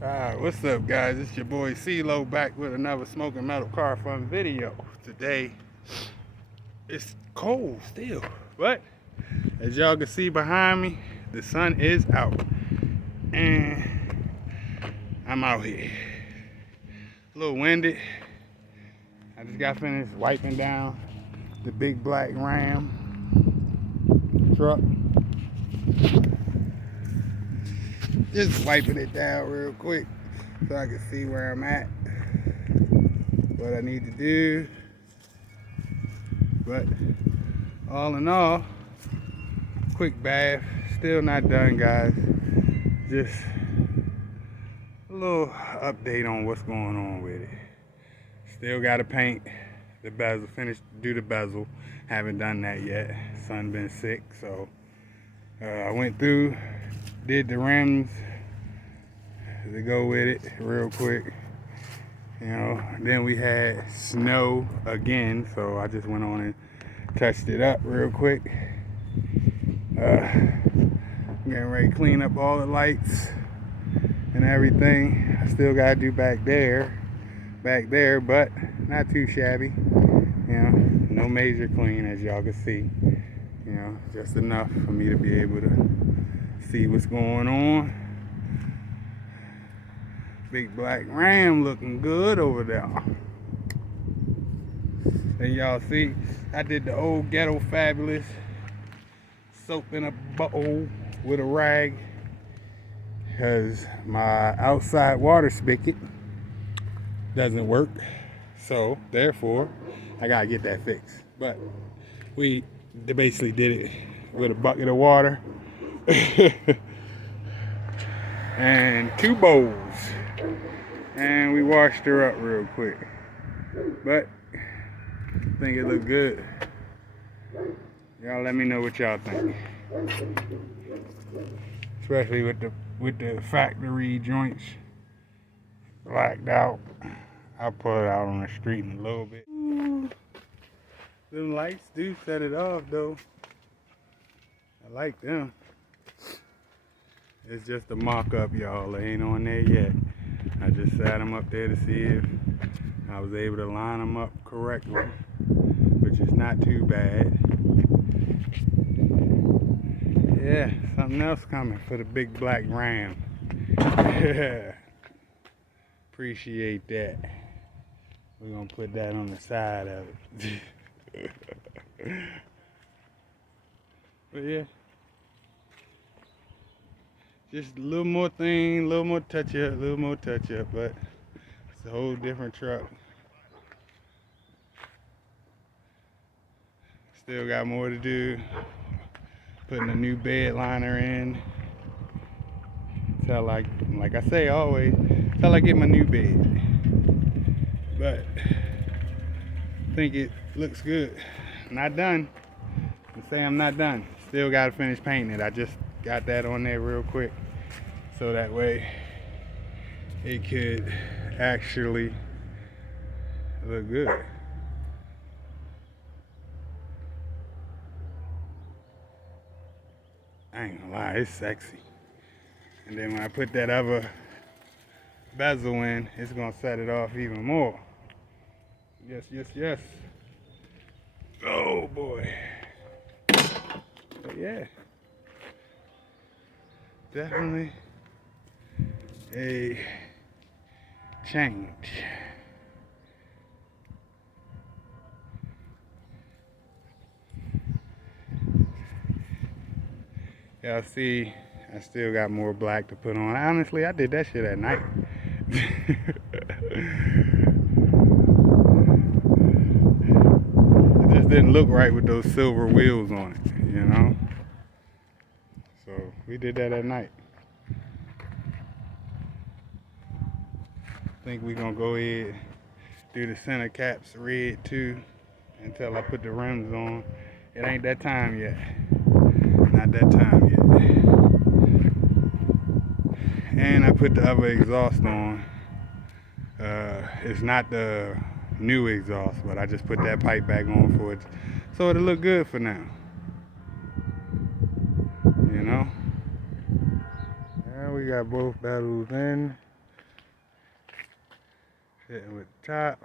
What's up, guys? It's your boy CeeLo back with another Smoking Metal CarFun video. Today, it's cold still, but as y'all can see behind me, the sun is out, and I'm out here. A little winded. I just got finished wiping down the big black Ram truck. Just wiping it down real quick so I can see where I'm at, what I need to do. But all in all, quick bath. Still not done, guys. Just a little update on what's going on with it. Still got to paint the bezel, do the bezel. Haven't done that yet. Son been sick, so I went through, did the rims to go with it real quick. You know, then we had snow again, so I just went on and touched it up real quick. Getting ready to clean up all the lights and everything. I still gotta do back there, but not too shabby. You know, no major clean, as y'all can see. You know, just enough for me to be able to see what's going on. Big black Ram looking good over there. And y'all see, I did the old Ghetto Fabulous soap in a bowl with a rag, because my outside water spigot doesn't work, so therefore I gotta get that fixed. But we basically did it with a bucket of water and 2 bowls, and we washed her up real quick. But I think it looked good. Y'all let me know what y'all think, especially with the factory joints blacked out. I'll pull it out on the street in a little bit. Ooh, them lights do set it off though. I like them. It's just a mock-up, y'all. They ain't on there yet. I just sat them up there to see if I was able to line them up correctly, which is not too bad. Yeah, something else coming for the big black Ram. Appreciate that. We're gonna put that on the side of it. But yeah, just a little more thing, a little more touch up, but it's a whole different truck. Still got more to do. Putting a new bed liner in. Till like I say always, till I get my new bed. But I think it looks good. Not done. I say I'm not done. Still gotta finish painting it. I just got that on there real quick, so that way it could actually look good. I ain't gonna lie, it's sexy. And then when I put that other bezel in, it's gonna set it off even more. Yes, yes, yes. Oh boy. But yeah, definitely a change. Y'all see, I still got more black to put on. Honestly, I did that shit at night. It just didn't look right with those silver wheels on it, you know? So we did that at night. I think we're gonna go ahead, do the center caps red too, until I put the rims on. It ain't that time yet. Not that time yet. And I put the other exhaust on. It's not the new exhaust, but I just put that pipe back on for it, so it'll look good for now. You know? Yeah, we got both pedals in. Hitting with the top.